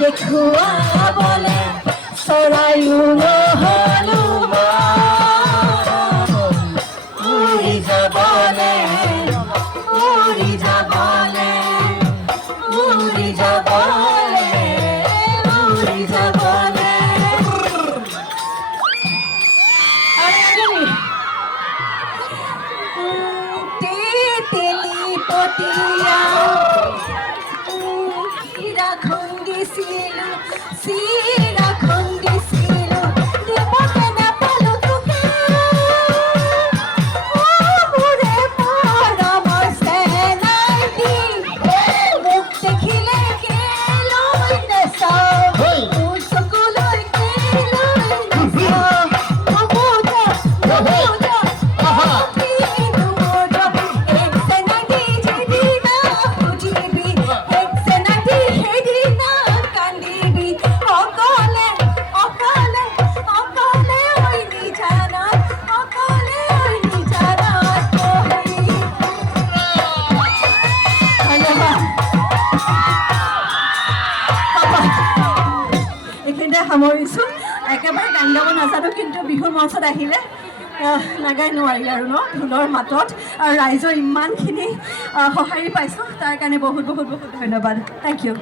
দেখুয়া বলে সরায়ু নহলু উড়ি যাবলে উড়ি যাবলে উড়ি যাবলে উড়ি যাবলে তেলি পতিয়া Sira khondi sira demote na palo tuke pure para mar senati mukte khile ke loine sa sokolo ke loine sa moja moja aha tu moja ek senati jidina ujibi ek senati hedina kandibi okale okale okale oi nijana okale oi nijana kohei ধন্যবাদ এইখিনিতে সামৰিছোঁ একেবাৰে গান গাব নাজানো কিন্তু বিহুৰ মঞ্চত আহিলে নাগাই নোৱাৰি আৰু ন ঢোলৰ মাতত আৰু ৰাইজৰ ইমানখিনি সঁহাৰি পাইছোঁ তাৰ কাৰণে বহুত বহুত বহুত ধন্যবাদ থেংক ইউ